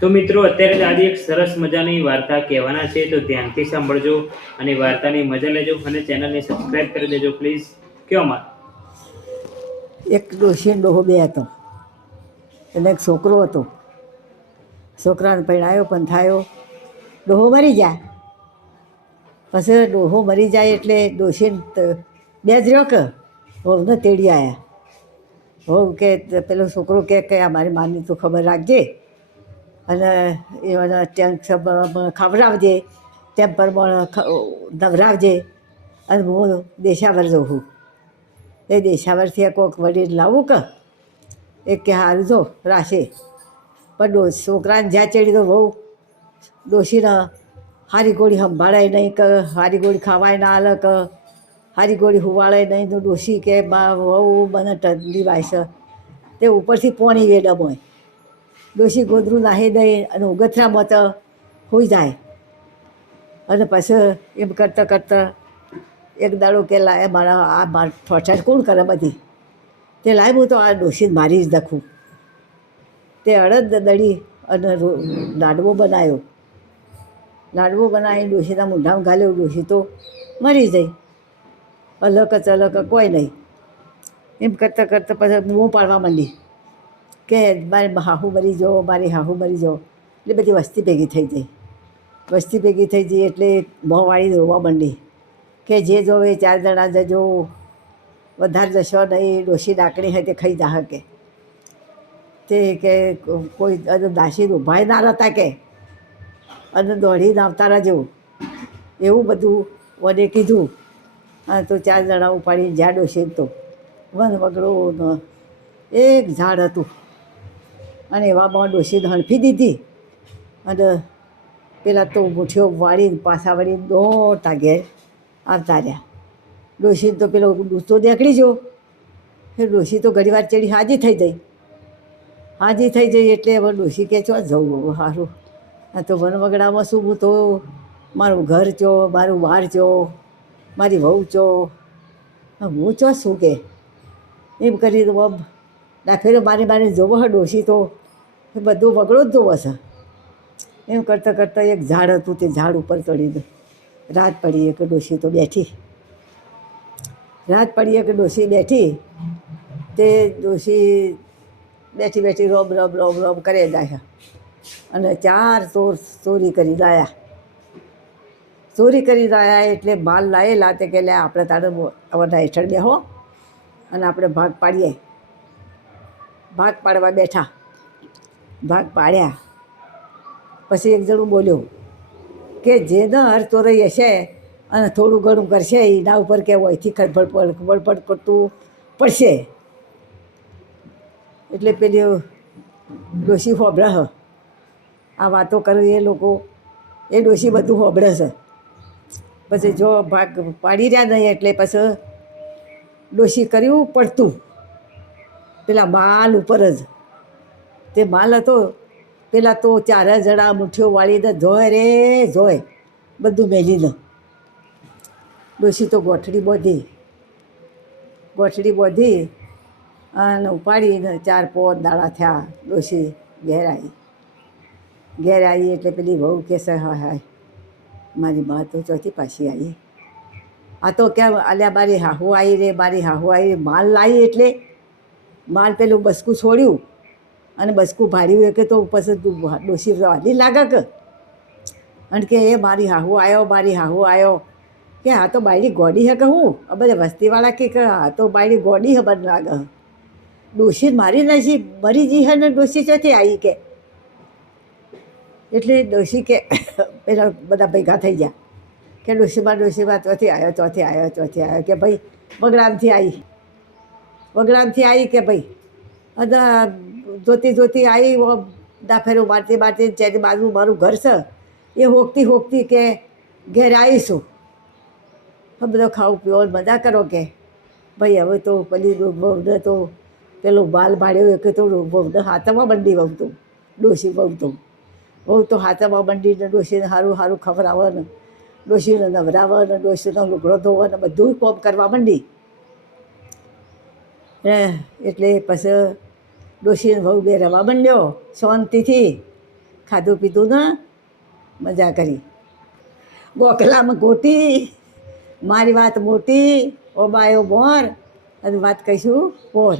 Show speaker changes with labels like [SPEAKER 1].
[SPEAKER 1] તો મિત્રો, અત્યારે આજે એક સરસ મજાની વાર્તા કહેવાના છે, તો ધ્યાનથી સાંભળજો અને વાર્તાની મજા લેજો અને ચેનલને સબસ્ક્રાઇબ કરી દેજો પ્લીઝ કયો માં
[SPEAKER 2] એક ડોશી ડોહો બે હતો. એટલે એક છોકરો હતો. છોકરાને પરણાયો, પણ થયો. ડોહો મરી જાય. પછી ડોહો મરી જાય એટલે ડોશીને બે જ રહ્યો કે, વહુને તેડી આવ્યા વહુ કે પેલો છોકરો કે કે અમારી માની તું ખબર રાખજે. અને એવાના ત્યાં ખવડાવજે, ટેમ્પર નવરાવજે. અને હું દેશાવર છું. એ દેશાવરથી કોઈક વડીલ લાવું કે? એક કે હારું જો રાશે પણ ડો છોકરાને જ્યાં ચડી તો બહુ ડોશીને હારી ગોળી સંભાળાય નહીં કે, હારી ગોળી ખાવાય ના અલગ હારી ગોળી હુવાળે નહીં, તો ડોશી કે બા બહુ મને ઠંડી વાય છે તે ઉપરથી પોણી વેડમ હોય. ડોસી ગોદરું નાહી દે અને ઉગથરા મત હોઈ જાય. અને પછી એમ કરતાં કરતાં એક દાડો કે લાય મારા, આ માર ઠોઠાટ કોણ કરે બધી? તે લાય હું તો આ ડોસીને મારી જ દખું તે અડદ દડી અને લાડવો બનાવ્યો લાડવો બનાવી ડોસીના મૂંઢામાં ઘાલ્યો ડોસી તો મરી જઈ અલક જ, અલગ કોઈ નહીં. એમ કરતાં કરતાં પછી બૂમો પાડવા માંડી. કે મારી હાહુ મરી જાઓ મારી હાહુ મરી જાઓ એટલે બધી વસ્તી ભેગી થઈ ગઈ. વસ્તી ભેગી થઈ ગઈ એટલે મોંવાળી રોવા માંડી. કે જે જોવે ચાર જણા જજો વધારે જશો નહીં, ડોશી ડાકણી હોય તે ખાઈ જા કે. તે કે કોઈ દાસી ઉભાઈ ના રહેતા કે. અને દોડીને આવતા રહેજો એવું બધું વડે કીધું. તો ચાર જણા ઉપાડી જ્યાં શેકતો તો વન વગડો એક ઝાડ હતું. અને એવા એવામાં ડોશીને હણફી દીધી. અને પેલા તો મુઠ્ઠીઓ વાળીને, પાછા વળીને દોડતા ઘેર આવતા રહ્યા. ડોશીને તો પેલો ડૂસો દેખડી જો એ ડોશી તો ઘણી વાર ચડી હાજી થઈ જઈ હાજી થઈ જઈ એટલે હવે ડોશી કે ચો જવું સારું આ તો વનવગડામાં શું હું તો, મારું ઘર ચો, મારું બાર ચો મારી વહુ ચો. હું ચો શું કે? એમ કરી તો આમ ડાફેરો મારી મારી જોવો હે તો. એ બધું વગડો જ જોવો છે. એમ કરતાં કરતાં એક ઝાડ હતું તે ઝાડ ઉપર ચડી ગઈ. રાત પડી એક ડોશી તો બેઠી. રાત પડી એક ડોશી બેઠી. તે ડોશી બેઠી બેઠી રોબ રોબ રોબ રોબ કરે જાય. અને ચાર ચોર ચોરી કરી લાયા. ચોરી કરી રહ્યા એટલે માલ લાયેલા તે કે લે આપણે તારે આવવાના હેઠળ બેહો અને આપણે ભાગ પાડીએ. ભાગ પાડવા બેઠા. ભાગ પાડ્યા. પછી એક જણું બોલ્યો, કે જે હર ચોરાઈ હશે અને થોડું ઘણું કરશે, એના ઉપર કે હોયથી ખડભડ પડ ખબડપડ કરતું પડશે. એટલે પેલી ડોશી હોબળે આ વાતો કરે એ લોકો. એ ડોશી બધું હોબળે છે પછી જો ભાગ પાડી રહ્યા નહીં એટલે પછી ડોશી કર્યું પડતું. પેલા માલ ઉપર જ. તે માલ હતો. પેલા તો ચાર જણા મુઠ્ઠીઓ વાળીને જોય રે જોય બધું મેલીને. ડોશી તો ગોઠડી બોધી. ગોઠડી બોધી અને ઉપાડીને ચાર પોત દાડા થયા ડોશી ઘેર આવી. ઘેર આવી એટલે પેલી વહુ કેસે હા હાય. મારી મા તો ચોથી પાછી આવી. આ તો કેમ અલ્યા મારી હાહુ આવી રે મારી હાહુ આવી માલ લાવી એટલે માલ પેલું બસકું છોડ્યું અને બસકું ભાડ્યું. કે તો પછી ડોસી વાલી લાગે કે? અને કે એ મારી હાહુ આવ્યો મારી હાહુ આવ્યો કે આ તો બાયડી ગોડી હે કે હું? આ વસ્તીવાળા કે આ તો બાયડી ગોડી હે બન લાગે. ડોસી મારી નથી મરી જી હે ને ડોસી ચોથી આવી કે? એટલે ડોસી કે, પેલા બધા ભેગા થઈ ગયા. કે ડોસીમાં ડોસીમાં ચોથી આવ્યો ચોથી આવ્યો ચોથી આવ્યો કે ભાઈ વગરામથી આવી વગરામથી આવી કે ભાઈ? અને જોતી જોતી આવી દાફેરું મારતી મારતી ચેરી બાજુ મારું ઘર છે, એ હોકતી હોકતી કે ઘેર આવીશું હવે બધો ખાવું પીવો મજા કરો કે. ભાઈ હવે તો પેલી બહુને તો પેલો બાલ ભાડ્યો કે તો બહુને હાથમાં મંડી બહુ ડોસી ડોસી બહુ તો હાથામાં મંડીને ડોસીને સારું સારું ખવડાવે ને ડોશીને નવરાવે ને ડોશીનો લુગડો ધોવે ને બધું કોમ કરવા માંડી. હે, એટલે પછી ડોશીને વહુ બે રવા માંડ્યો શાંતિથી, ખાધું પીધું ને, મજા કરી. ગોખલામાં ગોટી, મારી વાત મોટી, ઓ બાયો બોર અને વાત કહીશું પોર.